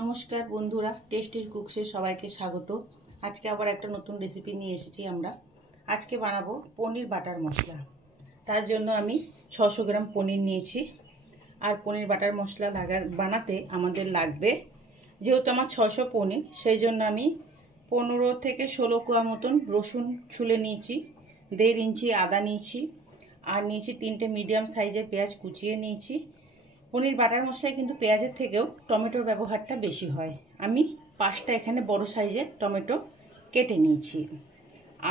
নমস্কার বন্ধুরা, টেস্টির কুকসে সবাইকে স্বাগত। আজকে আবার একটা নতুন রেসিপি নিয়ে এসেছি আমরা। আজকে বানাবো পনির বাটার মশলা। তার জন্য আমি 600 গ্রাম পনির নিয়েছি। আর পনির বাটার মশলা বানাতে আমাদের লাগবে, যেহেতু আমার 600 পনির, সেই জন্য আমি 15 থেকে 16 কোয়া মতন রসুন ছুলে নিয়েছি, 1.5 ইঞ্চি আদা নিয়েছি, আর নিয়েছি 3টে মিডিয়াম সাইজের পেঁয়াজ কুচিয়ে নিয়েছি। পনির বাটার মশলায় কিন্তু পেঁয়াজের থেকেও টমেটোর ব্যবহারটা বেশি হয়। আমি 5টা এখানে বড় সাইজের টমেটো কেটে নিয়েছি।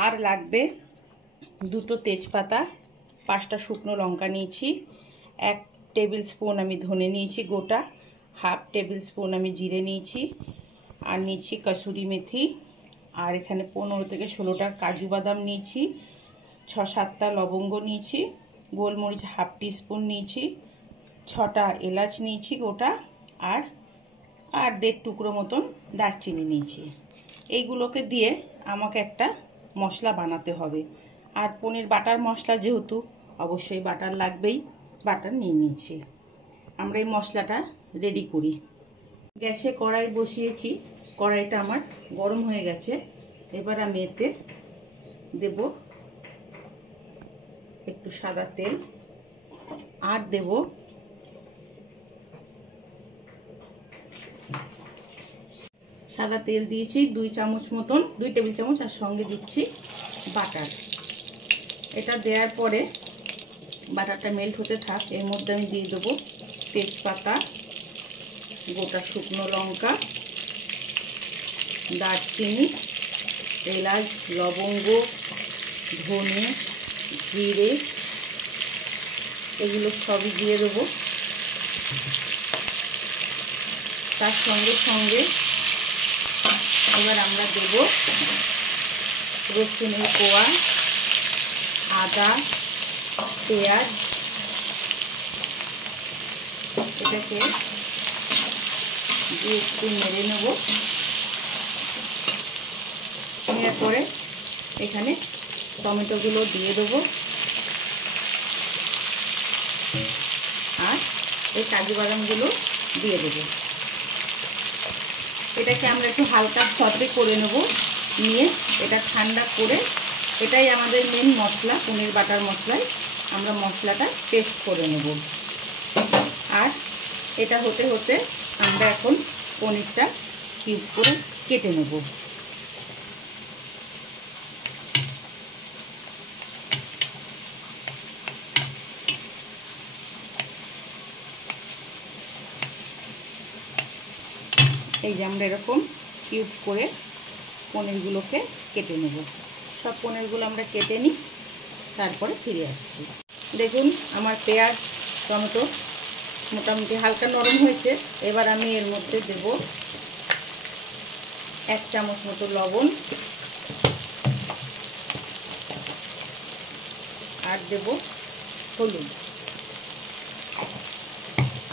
আর লাগবে 2টো তেজপাতা, 5টা শুকনো লঙ্কা নিয়েছি, 1 টেবিল স্পুন আমি ধনে নিয়েছি গোটা, 1/2 টেবিল স্পুন আমি জিরে নিয়েছি, আর নিয়েছি কসুরি মেথি, আর এখানে 15 থেকে 16টা কাজু বাদাম নিয়েছি, 6-7টা লবঙ্গ নিয়েছি, গোলমরিচ 1/2 টিস্পুন নিয়েছি, 6টা এলাচ নিয়েছি গোটা, আর 1.5 টুকরো মতন দারচিনি নিয়েছি। এইগুলোকে দিয়ে আমাকে একটা মশলা বানাতে হবে। আর পনির বাটার মশলা যেহেতু অবশ্যই বাটার লাগবেই, বাটার নিয়ে নিয়েছি। আমরা এই মশলাটা রেডি করি। গ্যাসে কড়াই বসিয়েছি, কড়াইটা আমার গরম হয়ে গেছে। এবার আমি এতে দেব একটু সাদা তেল, আর দেব সাদা তেল দিয়েছি 2 চামচ মতন, 2 টেবিল চামচ, আর সঙ্গে দিচ্ছি বাটার। এটা দেওয়ার পরে বাটারটা মেল্ট হতে থাক। এর মধ্যে আমি দিয়ে দেবো তেজপাতা, গোটা শুকনো লঙ্কা, দারচিনি, এলাচ, লবঙ্গ, ধনে, জিরে, এগুলো সবই দিয়ে দেবো। তার সঙ্গে সঙ্গে এবার আমরা দেব রসুনের কোয়া, আদা, পেঁয়াজ। এটাকে দিয়ে একটু নেড়ে নেব। নেওয়ার পরে এখানে টমেটোগুলো দিয়ে দেবো, আর এই কাজু বাদামগুলো দিয়ে দেবো। এটাকে আমরা একটু হালকা সতে করে নেব, নিয়ে এটা ঠান্ডা করে, এটাই আমাদের মেন মশলা। পনির বাটার মশলায় আমরা মশলাটা পেস্ট করে নেব। আর এটা হতে হতে আমরা এখন পনিরটা কিউব করে কেটে নেব। এই যে আমরা এরকম কিউব করে পনিরগুলোকে কেটে নেব। সব পনিরগুলো আমরা কেটে নিই, তারপরে ফিরে আসছি। দেখুন আমার পেঁয়াজ টমেটো মোটামুটি হালকা নরম হয়েছে। এবার আমি এর মধ্যে দেব 1 চামচ মতো লবণ, আর দেব হলুদ।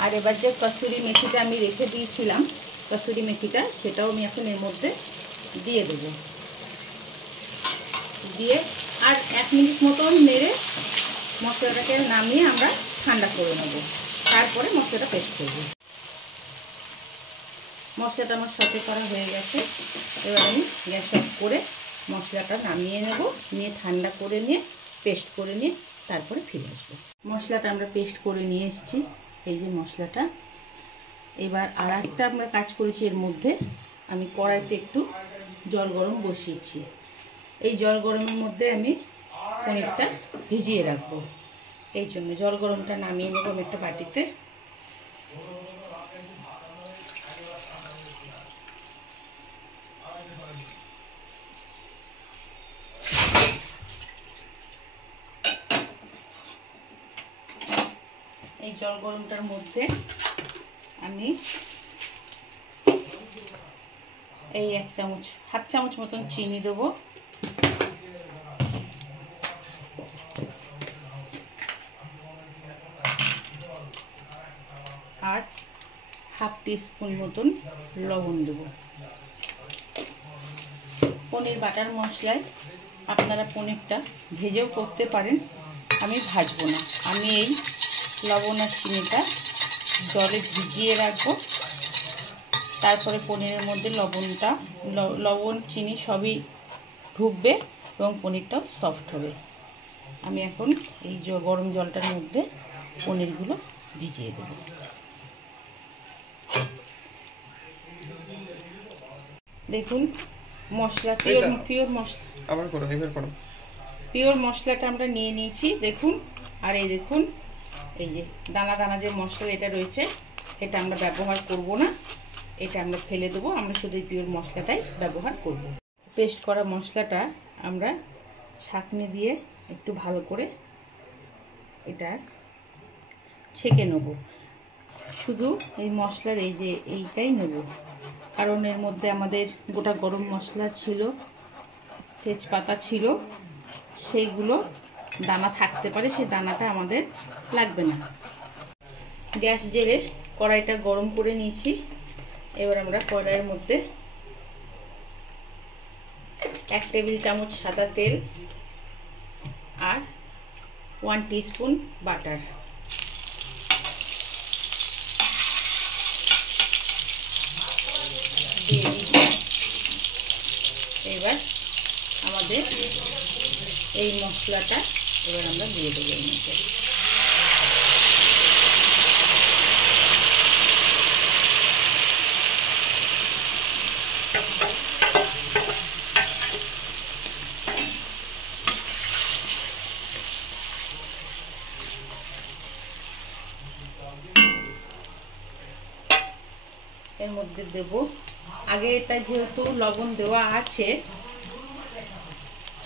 আর এবার যে কসুরি মেথিটা আমি রেখে দিয়েছিলাম, কসুরি মেথিটা, সেটাও আমি এখন এর মধ্যে দিয়ে দেব। দিয়ে আর 1 মিনিট মতন নেড়ে মশলাটাকে নামিয়ে আমরা ঠান্ডা করে নেব। তারপরে মশলাটা পেস্ট করব। মশলাটা আমার সতে করা হয়ে গেছে। এবার আমি গ্যাস অফ করে মশলাটা নামিয়ে নেব, নিয়ে ঠান্ডা করে নিয়ে পেস্ট করে নিয়ে তারপরে ফিরে আসবো। মশলাটা আমরা পেস্ট করে নিয়ে এসেছি, এই যে মশলাটা। এবার আর একটা আমরা কাজ করেছি, এর মধ্যে আমি কড়াইতে একটু জল গরম বসিয়েছি। এই জল গরমের মধ্যে আমি পনিরটা ভিজিয়ে রাখবো। এই জন্য জল গরমটা নামিয়ে নেব আমি একটা বাটিতে। এই জল গরমটার মধ্যে আমি এই 1 চামচ, 1/2 চামচ মতন চিনি দেবো, আর 1/2 টিস্পুন মতন লবণ দেব। পনির বাটার মশলায় আপনারা পনিরটা ভেজেও করতে পারেন, আমি ভাজবো না। আমি এই লবণ আর চিনিটা জলে ভিজিয়ে রাখবো, তারপরে পনিরের মধ্যে লবণ চিনি সবই ঢুকবে এবং পনিরটাও সফট হবে। আমি এখন এই গরম জলটার মধ্যে পনিরগুলো ভিজিয়ে দেব। দেখুন মশলা পিওর মশলাটা আমরা নিয়ে নিয়েছি দেখুন। আর এই দেখুন এই যে দানা দানা যে মশলা এটা রয়েছে, এটা আমরা ব্যবহার করব না, এটা আমরা ফেলে দেবো। আমরা শুধু এই পিওর মশলাটাই ব্যবহার করব। পেস্ট করা মশলাটা আমরা ছাঁকনি দিয়ে একটু ভালো করে এটা ছেঁকে নেব। শুধু এই মশলার এই যে এইটাই নেব, কারণ এর মধ্যে আমাদের গোটা গরম মশলা ছিল, তেজপাতা ছিল, সেইগুলো দানা থাকতে পারে, সেই দানাটা আমাদের লাগবে না। গ্যাস জেলে কড়াইটা গরম করে নিয়েছি। এবার আমরা কড়াইয়ের মধ্যে 1 টেবিল চামচ সাদা তেল আর 1 টিস্পুন বাটার দিয়ে দিচ্ছি। এবার আমাদের এই মশলাটা এবার আমরা দিয়ে দেবো এর মধ্যে। এর মধ্যে দেব আগে, এটা যেহেতু লবণ দেওয়া আছে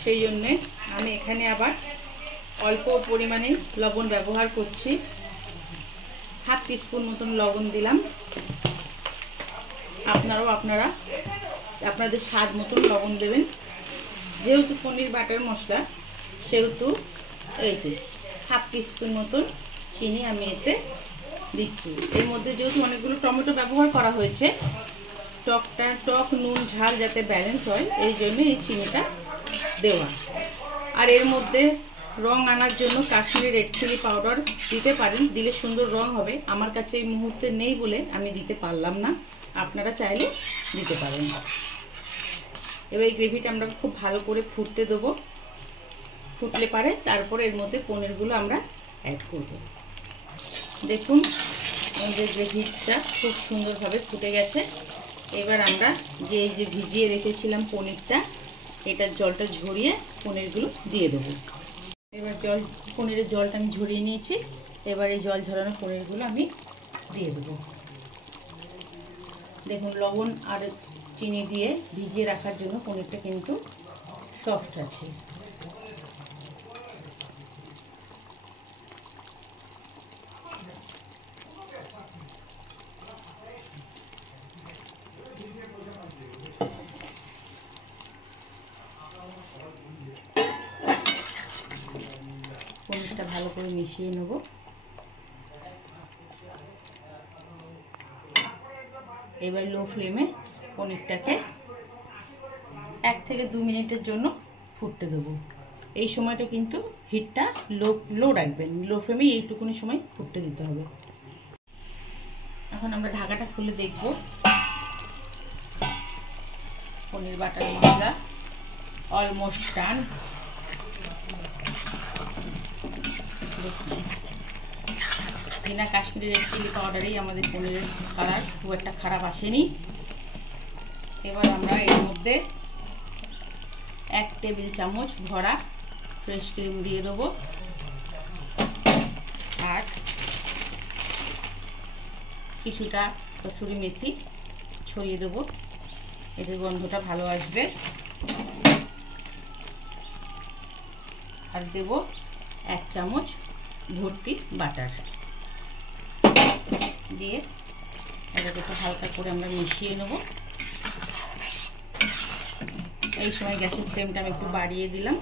সেই জন্যে আমি এখানে আবার অল্প পরিমাণে লবণ ব্যবহার করছি। 1/2 টিস্পুন মতন লবণ দিলাম। আপনারা আপনাদের স্বাদ মতন লবণ দেবেন। যেহেতু পনির বাটার মশলা সেহেতু এই যে 1/2 টিস্পুন মতন চিনি আমি এতে দিচ্ছি। এর মধ্যে যেহেতু অনেকগুলো টমেটো ব্যবহার করা হয়েছে, টক নুন ঝাল যাতে ব্যালেন্স হয় এই জন্য এই চিনিটা দেওয়া। আর এর মধ্যে রং আনার জন্য কাশ্মীরি রেড চিলি পাউডার দিতে পারেন, দিলে সুন্দর রং হবে। আমার কাছে এই মুহূর্তে নেই বলে আমি দিতে পারলাম না, আপনারা চাইলে দিতে পারেন। এবার এই গ্রেভিটা আমরা খুব ভালো করে ফুটতে দেবো। ফুটলে পারে তারপরে এর মধ্যে পনিরগুলো আমরা অ্যাড করব। দেখুন আমাদের গ্রেভিটা খুব সুন্দরভাবে ফুটে গেছে। এবার আমরা এই যে ভিজিয়ে রেখেছিলাম পনিরটা, এটার জলটা ঝরিয়ে পনিরগুলো দিয়ে দেবো। এবার পনিরের জলটা আমি ঝরিয়ে নিয়েছি। এবার এই জল ঝরানো পনিরগুলো আমি দিয়ে দেবো। দেখুন লবণ আর চিনি দিয়ে ভিজিয়ে রাখার জন্য পনিরটা কিন্তু সফট আছে। পনিরটা ভালো করে মিশিয়ে নেব। এবার লো ফ্লেমে পনিরটাকে 1 থেকে 2 মিনিটের জন্য ফুটতে দেবো। এই সময়টা কিন্তু হিটটা লো রাখবেন, লো ফ্লেমে এইটুকুনি সময় ফুটতে দিতে হবে। এখন আমরা ঢাকাটা খুলে দেখব। পনির বাটার মশলা অলমোস্ট ডান। বিনা কাশ্মীরি রেড চিলি পাউডারেই আমাদের পনিরের কালার খুব একটা খারাপ আসেনি। এবার আমরা এর মধ্যে 1 টেবিল চামচ ভরা ফ্রেশ ক্রিম দিয়ে দেবো আর কিছুটা কসুরি মেথি ছড়িয়ে দেবো, এতে গন্ধটা ভালো আসবে। আর দেব 1 চামচ ভর্তি বাটার দিয়ে এটাকে একটু হালকা করে আমরা মিশিয়ে নেব। এই সময় গ্যাসের ফ্লেমটা আমি একটু বাড়িয়ে দিলাম।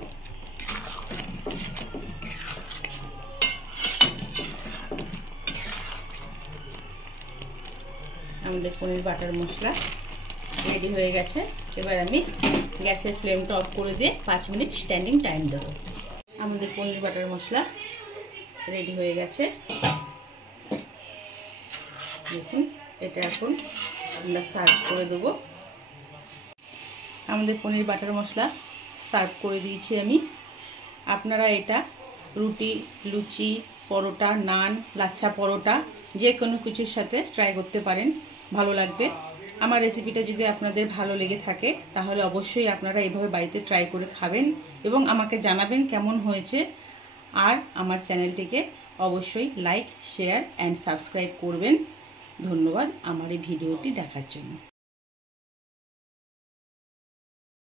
আমাদের পনির বাটার মশলা রেডি হয়ে গেছে। এবার আমি গ্যাসের ফ্লেমটা অফ করে দিয়ে 5 মিনিট স্ট্যান্ডিং টাইম দেবো। আমাদের পনির বাটার মশলা রেডি হয়ে গেছে। দেখুন এটা এখন আমরা সার্ভ করে দেবো। আমাদের পনির বাটার মশলা সার্ভ করে দিয়েছি আমি। আপনারা এটা রুটি, লুচি, পরোটা, নান, লাচ্ছা পরোটা যে কোনো কিছুর সাথে ট্রাই করতে পারেন, ভালো লাগবে। আমার রেসিপিটা যদি আপনাদের ভালো লেগে থাকে তাহলে অবশ্যই আপনারা এইভাবে বাড়িতে ট্রাই করে খাবেন এবং আমাকে জানাবেন কেমন হয়েছে। আর আমার চ্যানেলটিকে অবশ্যই লাইক, শেয়ার অ্যান্ড সাবস্ক্রাইব করবেন। ধন্যবাদ আমার এই ভিডিওটি দেখার জন্য।